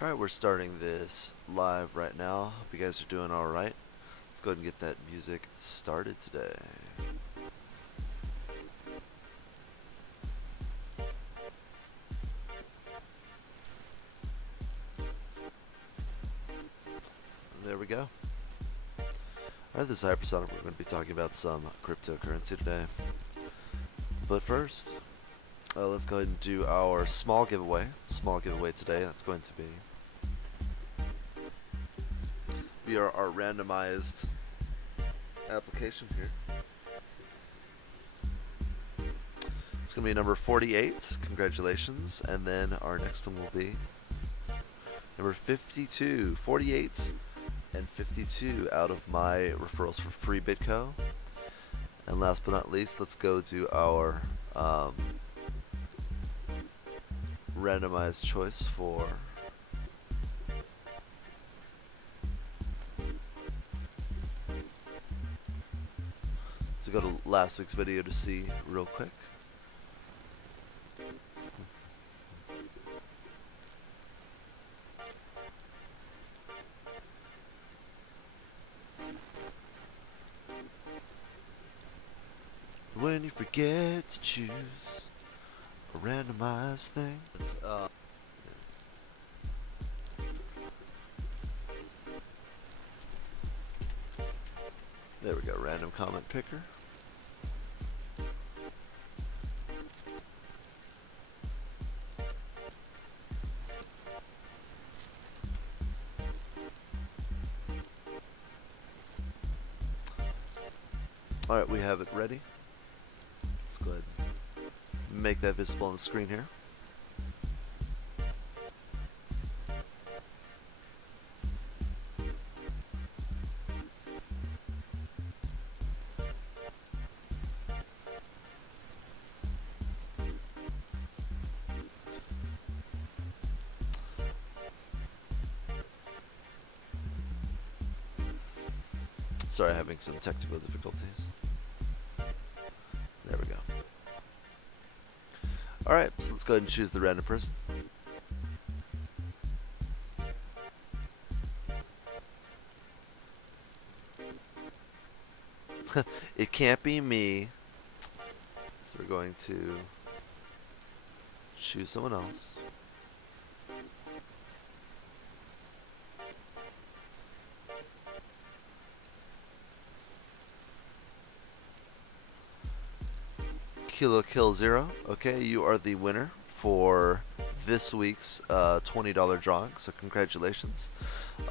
Alright, we're starting this live right now. Hope you guys are doing alright. Let's go ahead and get that music started today. There we go. Alright, this is Hypersonic. We're going to be talking about some cryptocurrency today. But first, let's go ahead and do our small giveaway. Small giveaway today. That's going to be our randomized application here. It's going to be number 48. Congratulations. And then our next one will be number 52. 48 and 52 out of my referrals for free bitco. And last but not least, let's go to our randomized choice for go to last week's video to see real quick. When you forget to choose a randomized thing. There we go, random comment picker. Alright, we have it ready. Let's go ahead and make that visible on the screen here. Sorry, having some technical difficulties. There we go. Alright, so let's go ahead and choose the random person. It can't be me. So we're going to choose someone else. Kilo Kill Zero. Okay, you are the winner for this week's $20 drawing, so congratulations.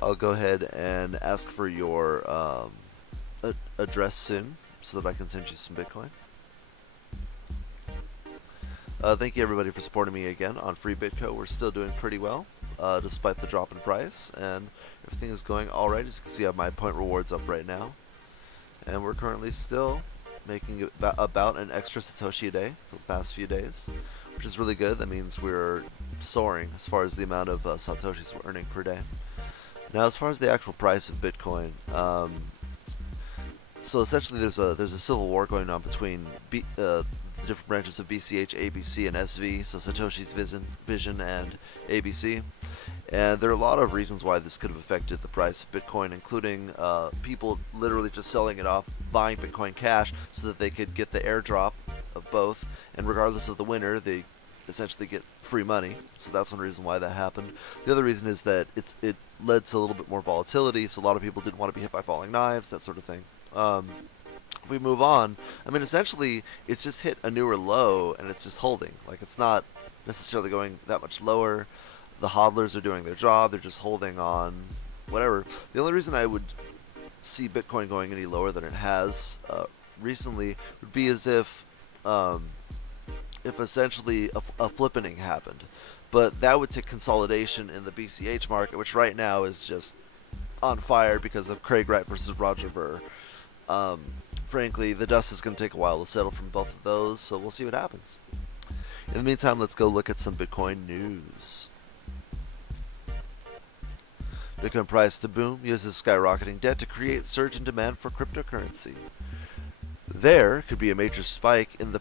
I'll go ahead and ask for your address soon so that I can send you some Bitcoin. Thank you everybody for supporting me again on free bitco. We're still doing pretty well despite the drop in price, and everything is going alright. As you can see, I have my point rewards up right now, and we're currently still making about an extra Satoshi a day for the past few days, which is really good. That means we're soaring as far as the amount of Satoshis we're earning per day. Now, as far as the actual price of Bitcoin, so essentially there's a civil war going on between the different branches of BCH, ABC, and SV, so Satoshi's Vision and ABC. And there are a lot of reasons why this could have affected the price of Bitcoin, including people literally just selling it off, buying Bitcoin Cash so that they could get the airdrop of both, and regardless of the winner, they essentially get free money. So that's one reason why that happened. The other reason is that it led to a little bit more volatility, so a lot of people didn't want to be hit by falling knives, that sort of thing. If we move on, I mean, essentially, it's just hit a newer low, and it's just holding. Like, it's not necessarily going that much lower. The hodlers are doing their job. They're just holding on, whatever. The only reason I would see Bitcoin going any lower than it has recently would be as if essentially a flippening happened. But that would take consolidation in the BCH market, which right now is just on fire because of Craig Wright versus Roger Ver. Frankly, the dust is going to take a while to settle from both of those, so we'll see what happens. In the meantime, let's go look at some Bitcoin news. Bitcoin price to boom uses skyrocketing debt to create surge in demand for cryptocurrency. There could be a major spike in the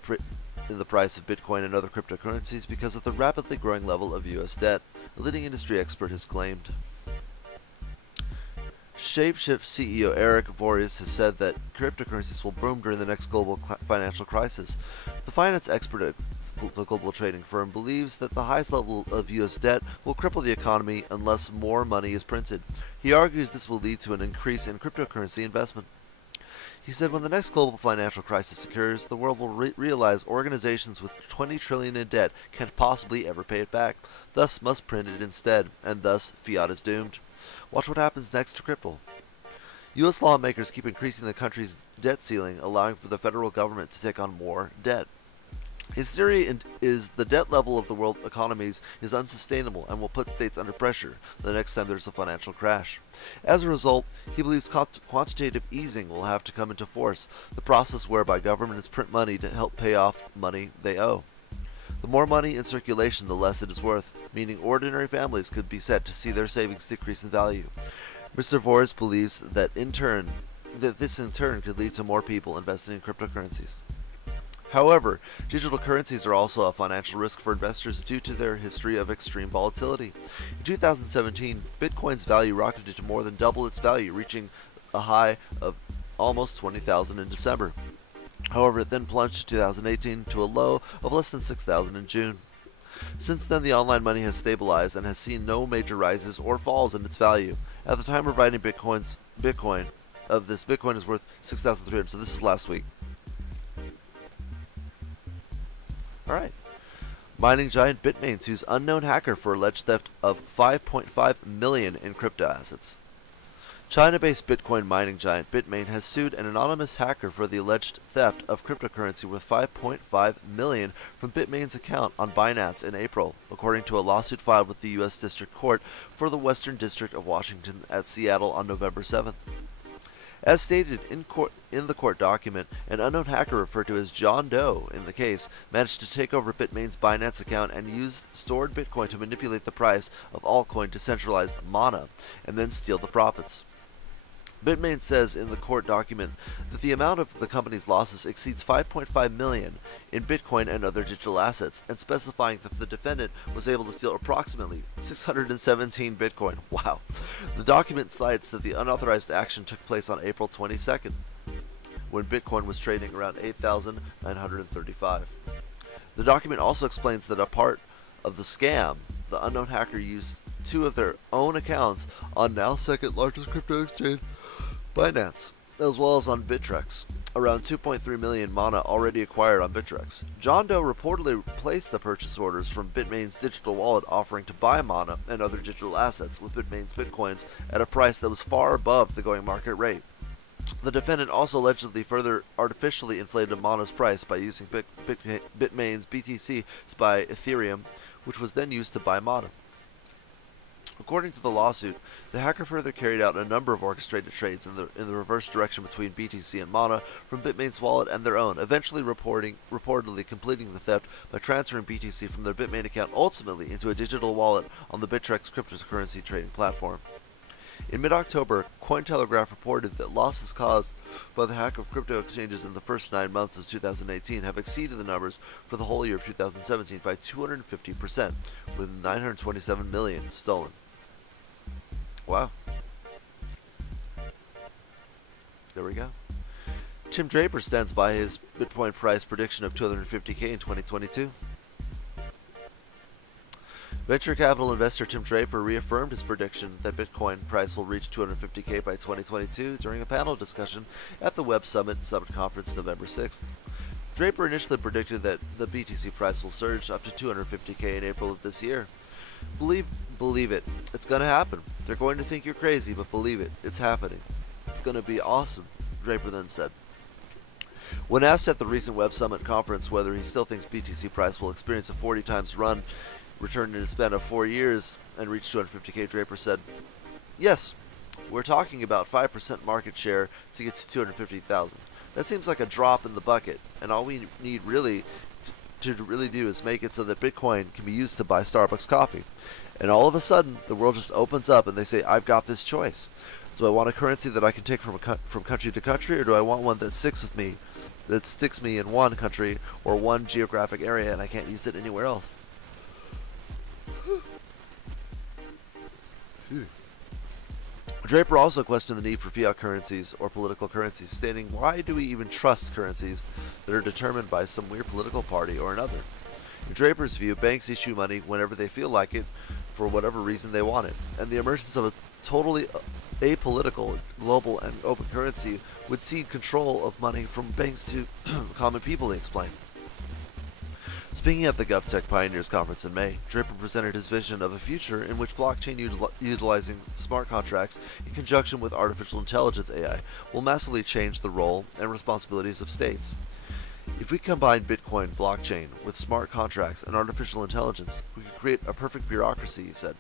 price of Bitcoin and other cryptocurrencies because of the rapidly growing level of US debt a leading industry expert has claimed. Shapeshift CEO Eric Voorhees has said that cryptocurrencies will boom during the next global financial crisis. The finance expert at the global trading firm believes that the highest level of U.S. debt will cripple the economy unless more money is printed. He argues this will lead to an increase in cryptocurrency investment. He said when the next global financial crisis occurs, the world will realize organizations with $20 trillion in debt can't possibly ever pay it back, thus must print it instead, and thus fiat is doomed. Watch what happens next to crypto. U.S. lawmakers keep increasing the country's debt ceiling, allowing for the federal government to take on more debt. His theory is the debt level of the world economies is unsustainable and will put states under pressure the next time there's a financial crash. As a result, he believes quantitative easing will have to come into force, the process whereby governments print money to help pay off money they owe. The more money in circulation, the less it is worth, meaning ordinary families could be set to see their savings decrease in value. Mr. Voorhees believes that this in turn could lead to more people investing in cryptocurrencies. However, digital currencies are also a financial risk for investors due to their history of extreme volatility. In 2017, Bitcoin's value rocketed to more than double its value, reaching a high of almost $20,000 in December. However, it then plunged in 2018 to a low of less than $6,000 in June. Since then, the online money has stabilized and has seen no major rises or falls in its value. At the time of writing Bitcoin is worth $6,300, so this is last week. Alright. Mining giant Bitmain sues unknown hacker for alleged theft of $5.5 million in crypto assets. China-based Bitcoin mining giant Bitmain has sued an anonymous hacker for the alleged theft of cryptocurrency worth $5.5 million from Bitmain's account on Binance in April, according to a lawsuit filed with the U.S. District Court for the Western District of Washington at Seattle on November 7th. As stated in the court document, an unknown hacker referred to as John Doe in the case managed to take over Bitmain's Binance account and used stored Bitcoin to manipulate the price of altcoin decentralized Mana and then steal the profits. Bitmain says in the court document that the amount of the company's losses exceeds $5.5 million in Bitcoin and other digital assets, and specifying that the defendant was able to steal approximately 617 Bitcoin. Wow. The document cites that the unauthorized action took place on April 22nd, when Bitcoin was trading around 8,935. The document also explains that a part of the scam, the unknown hacker used two of their own accounts on now second largest crypto exchange, Binance, as well as on Bittrex. Around 2.3 million mana already acquired on Bittrex. John Doe reportedly placed the purchase orders from Bitmain's digital wallet offering to buy mana and other digital assets with Bitmain's Bitcoins at a price that was far above the going market rate. The defendant also allegedly further artificially inflated Mana's price by using Bitmain's BTC to buy Ethereum, which was then used to buy Mana. According to the lawsuit, the hacker further carried out a number of orchestrated trades in the reverse direction between BTC and Mana from Bitmain's wallet and their own, eventually reportedly completing the theft by transferring BTC from their Bitmain account ultimately into a digital wallet on the Bittrex cryptocurrency trading platform. In mid-October, Cointelegraph reported that losses caused by the hack of crypto exchanges in the first 9 months of 2018 have exceeded the numbers for the whole year of 2017 by 250%, with 927 million stolen. Wow. There we go. Tim Draper stands by his Bitcoin price prediction of $250K in 2022. Venture capital investor Tim Draper reaffirmed his prediction that Bitcoin price will reach $250K by 2022 during a panel discussion at the Web Summit Conference November 6th. Draper initially predicted that the BTC price will surge up to $250K in April of this year. Believe it. It's going to happen. They're going to think you're crazy, but believe it. It's happening. It's going to be awesome, Draper then said. When asked at the recent Web Summit conference whether he still thinks BTC price will experience a 40 times run, return in a span of 4 years, and reach 250K, Draper said, "Yes, we're talking about 5% market share to get to 250,000. That seems like a drop in the bucket, and all we need to really do is make it so that Bitcoin can be used to buy Starbucks coffee. And all of a sudden, the world just opens up and they say, I've got this choice. Do I want a currency that I can take from country to country, or do I want one that sticks me in one country or one geographic area and I can't use it anywhere else?" Draper also questioned the need for fiat currencies or political currencies, stating, "Why do we even trust currencies that are determined by some weird political party or another?" In Draper's view, banks issue money whenever they feel like it, for whatever reason they want it, and the emergence of a totally apolitical, global, and open currency would cede control of money from banks to common people, he explained. Speaking at the GovTech Pioneers Conference in May, Draper presented his vision of a future in which blockchain utilizing smart contracts in conjunction with artificial intelligence AI will massively change the role and responsibilities of states. If we combine Bitcoin blockchain with smart contracts and artificial intelligence, we could create a perfect bureaucracy, he said.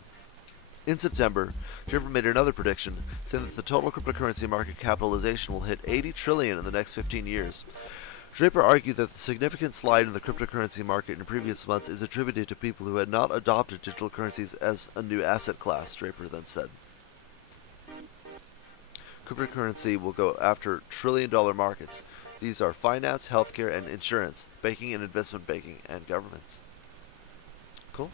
In September, Draper made another prediction, saying that the total cryptocurrency market capitalization will hit $80 trillion in the next 15 years. Draper argued that the significant slide in the cryptocurrency market in previous months is attributed to people who had not adopted digital currencies as a new asset class, Draper then said. Cryptocurrency will go after trillion-dollar markets. These are finance, healthcare, and insurance, banking and investment banking, and governments. Cool.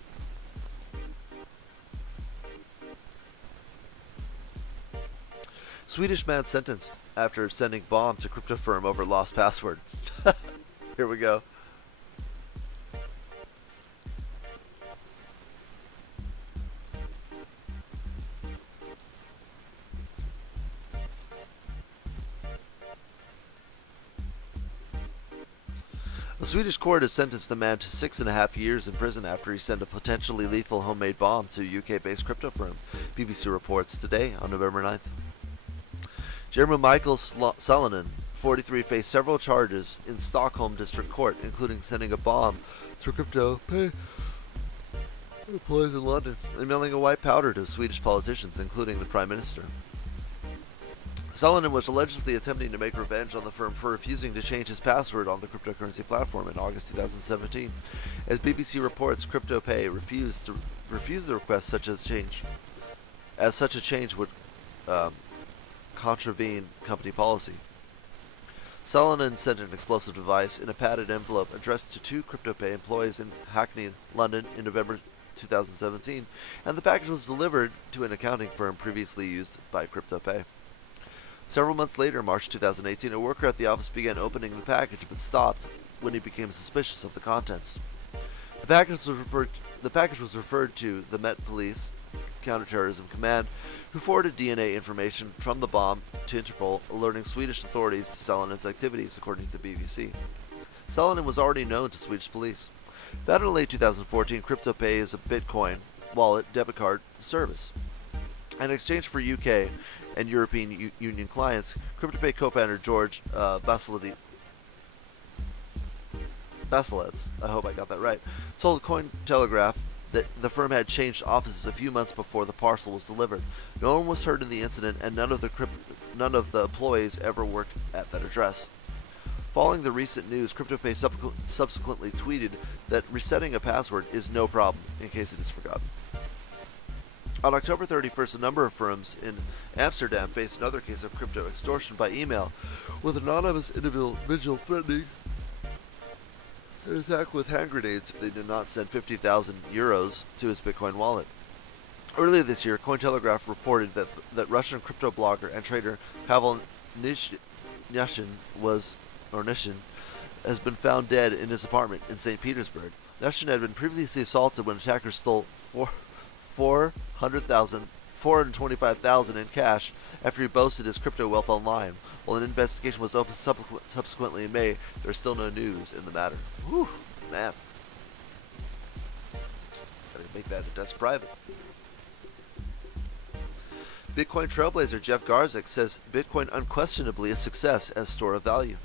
Swedish man sentenced after sending bomb to crypto firm over lost password. Here we go. A Swedish court has sentenced the man to 6.5 years in prison after he sent a potentially lethal homemade bomb to a UK-based crypto firm, BBC reports today on November 9th. Jeremy Michael Salonen, 43, faced several charges in Stockholm District Court, including sending a bomb to crypto pay employees in London and mailing a white powder to Swedish politicians, including the Prime Minister. Salonen was allegedly attempting to make revenge on the firm for refusing to change his password on the cryptocurrency platform in August 2017. As BBC reports, CryptoPay refused the request such a change would contravene company policy. Salonen sent an explosive device in a padded envelope addressed to 2 CryptoPay employees in Hackney, London in November 2017, and the package was delivered to an accounting firm previously used by CryptoPay. Several months later, March 2018, a worker at the office began opening the package but stopped when he became suspicious of the contents. The package was referred to the Met Police Counterterrorism Command, who forwarded DNA information from the bomb to Interpol, alerting Swedish authorities to Salonen's activities, according to the BBC. Salonen was already known to Swedish police. Founded in late 2014, CryptoPay is a Bitcoin wallet debit card service. In exchange for UK and European Union clients, CryptoPay co-founder George Basilets, I hope I got that right, told Cointelegraph that the firm had changed offices a few months before the parcel was delivered. No one was hurt in the incident, and none of the employees ever worked at that address. Following the recent news, CryptoPay subsequently tweeted that resetting a password is no problem, in case it is forgotten. On October 31st, a number of firms in Amsterdam faced another case of crypto extortion by email, with an anonymous individual threatening an attack with hand grenades if they did not send 50,000 euros to his Bitcoin wallet. Earlier this year, Cointelegraph reported that Russian crypto blogger and trader Pavel Nishin has been found dead in his apartment in St. Petersburg. Nishin had been previously assaulted when attackers stole $425,000 in cash after he boasted his crypto wealth online. While an investigation was opened subsequently in May, there is still no news in the matter. Whew, man. Gotta make that a desk private. Bitcoin trailblazer Jeff Garzik says Bitcoin unquestionably a success as store of value.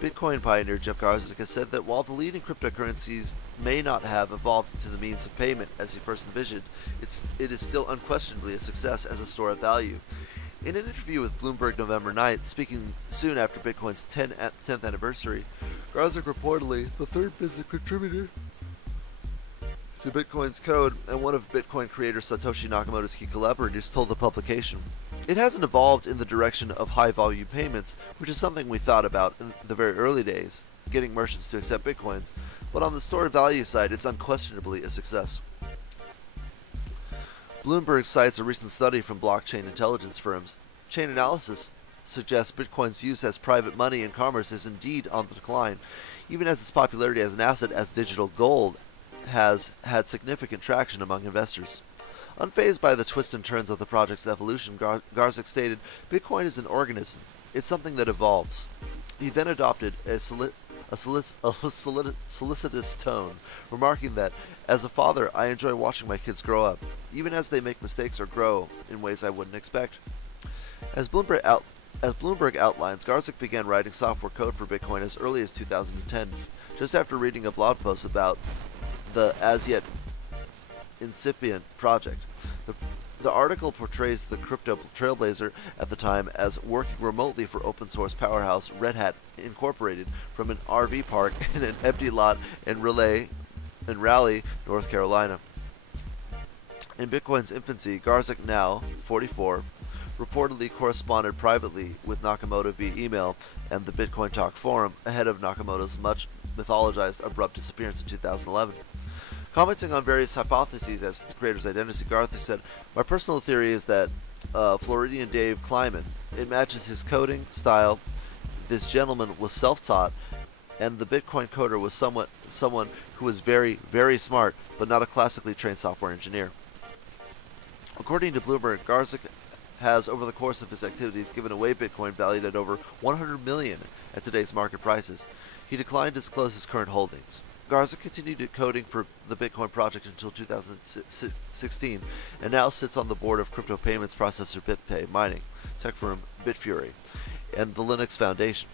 Bitcoin pioneer Jeff Garzik has said that while the leading cryptocurrencies may not have evolved into the means of payment as he first envisioned, it is still unquestionably a success as a store of value. In an interview with Bloomberg November 9th, speaking soon after Bitcoin's 10th anniversary, Garzik reportedly, the third business contributor to Bitcoin's code and one of Bitcoin creator Satoshi Nakamoto's key collaborators, told the publication, "It hasn't evolved in the direction of high-volume payments, which is something we thought about in the very early days, getting merchants to accept Bitcoins, but on the store value side, it's unquestionably a success." Bloomberg cites a recent study from blockchain intelligence firms. Chain analysis suggests Bitcoin's use as private money in commerce is indeed on the decline, even as its popularity as an asset as digital gold has had significant traction among investors. Unfazed by the twists and turns of the project's evolution, Garzik stated, "Bitcoin is an organism. It's something that evolves." He then adopted a solicitous tone, remarking that, "As a father, I enjoy watching my kids grow up, even as they make mistakes or grow in ways I wouldn't expect." As Bloomberg outlines, Garzik began writing software code for Bitcoin as early as 2010, just after reading a blog post about the as-yet incipient project. The article portrays the crypto trailblazer at the time as working remotely for open source powerhouse Red Hat Incorporated from an RV park in an empty lot in Raleigh, North Carolina. In Bitcoin's infancy, Garzik, now 44, reportedly corresponded privately with Nakamoto via email and the Bitcoin Talk forum ahead of Nakamoto's much mythologized abrupt disappearance in 2011. Commenting on various hypotheses as to the creator's identity, Garzik said, "My personal theory is that Floridian Dave Kleiman. It matches his coding style. This gentleman was self-taught, and the Bitcoin coder was someone who was very, very smart, but not a classically trained software engineer." According to Bloomberg, Garzik has, over the course of his activities, given away Bitcoin valued at over $100 million at today's market prices. He declined to disclose his current holdings. Garzik continued coding for the Bitcoin project until 2016 and now sits on the board of crypto payments processor BitPay Mining, tech firm Bitfury, and the Linux Foundation.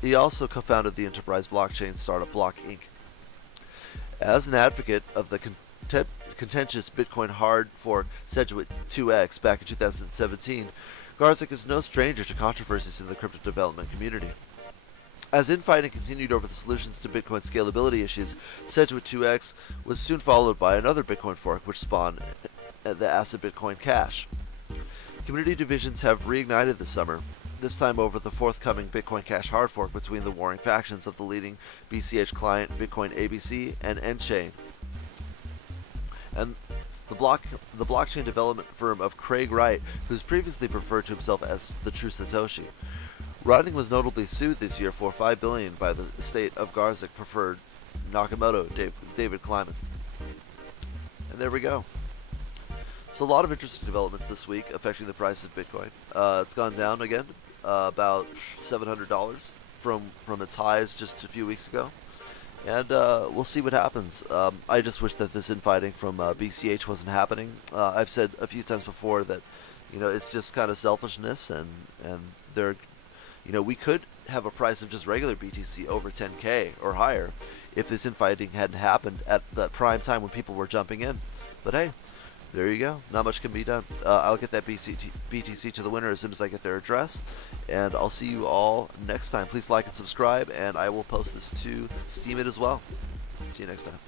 He also co-founded the enterprise blockchain startup Block Inc. As an advocate of the contentious Bitcoin hard fork Sedgwick 2X back in 2017, Garzik is no stranger to controversies in the crypto development community. As infighting continued over the solutions to Bitcoin scalability issues, Sedgwick 2X was soon followed by another Bitcoin fork which spawned the asset Bitcoin Cash. Community divisions have reignited this summer, this time over the forthcoming Bitcoin Cash hard fork between the warring factions of the leading BCH client Bitcoin ABC and nChain, and the blockchain development firm of Craig Wright, who's previously referred to himself as the True Satoshi. Writing was notably sued this year for $5 billion by the estate of Garzik preferred Nakamoto David Kleiman. And there we go. So a lot of interesting developments this week affecting the price of Bitcoin. It's gone down again, about $700 from its highs just a few weeks ago. And we'll see what happens. I just wish that this infighting from BCH wasn't happening. I've said a few times before that, it's just kind of selfishness, and they're, we could have a price of just regular BTC over 10K or higher if this infighting hadn't happened at the prime time when people were jumping in. But hey, there you go. Not much can be done. I'll get that BTC to the winner as soon as I get their address. And I'll see you all next time. Please like and subscribe, and I will post this to Steemit as well. See you next time.